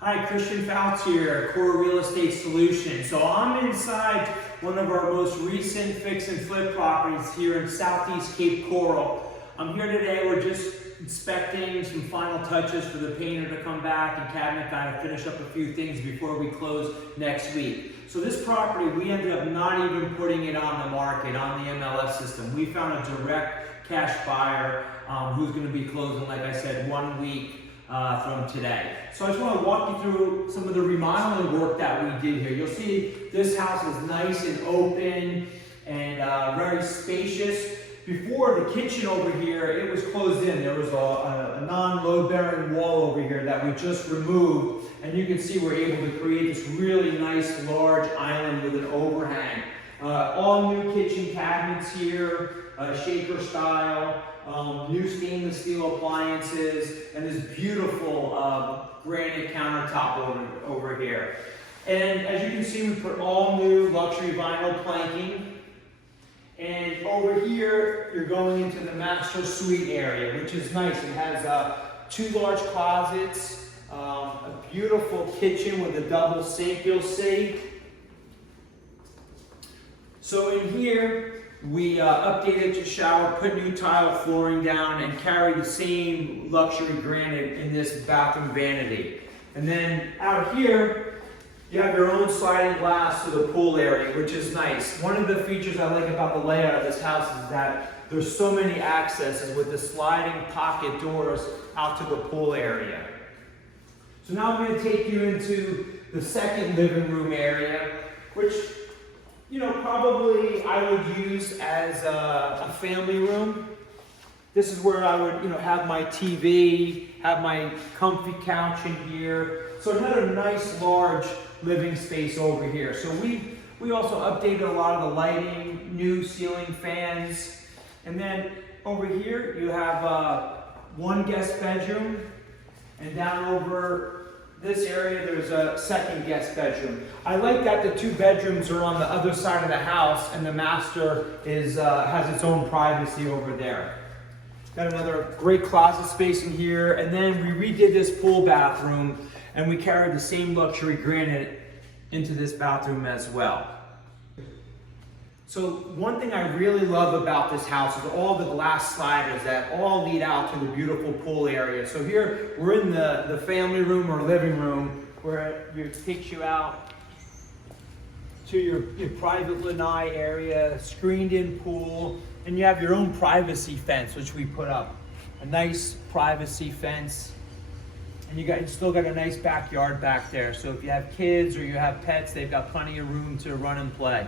Hi, Christian Fouts here, Core Real Estate Solutions. So I'm inside one of our most recent fix and flip properties here in Southeast Cape Coral. I'm here today, we're just inspecting some final touches for the painter to come back and cabinet guy to finish up a few things before we close next week. So this property, we ended up not even putting it on the market, on the MLS system. We found a direct cash buyer who's gonna be closing, like I said, 1 week from today. So I just want to walk you through some of the remodeling work that we did here. You'll see this house is nice and open and very spacious. Before, the kitchen over here, it was closed in. There was a non-load bearing wall over here that we just removed, and you can see we're able to create this really nice large island with an overhang. All new kitchen cabinets here, shaker style. New stainless steel appliances, and this beautiful granite countertop over here. And as you can see, we put all new luxury vinyl planking. And over here, you're going into the master suite area, which is nice. It has 2 large closets, a beautiful kitchen with a double sink, you'll see. So in here, we updated the shower, put new tile flooring down, and carry the same luxury granite in this bathroom vanity. And then out here, you have your own sliding glass to the pool area, which is nice. One of the features I like about the layout of this house is that there's so many accesses with the sliding pocket doors out to the pool area. So now I'm going to take you into the second living room area, which probably I would use as a family room. This is where I would, have my TV, have my comfy couch in here. So another nice large living space over here. So we also updated a lot of the lighting, new ceiling fans. And then over here you have 1 guest bedroom, and down over this area, there's a second guest bedroom. I like that the 2 bedrooms are on the other side of the house, and the master has its own privacy over there. Got another great closet space in here, and then we redid this pool bathroom, and we carried the same luxury granite into this bathroom as well. So one thing I really love about this house is all the glass sliders that all lead out to the beautiful pool area. So here we're in the family room or living room, where it takes you out to your private lanai area, screened in pool, and you have your own privacy fence, which we put up. A nice privacy fence. And you still got a nice backyard back there. So if you have kids or you have pets, they've got plenty of room to run and play.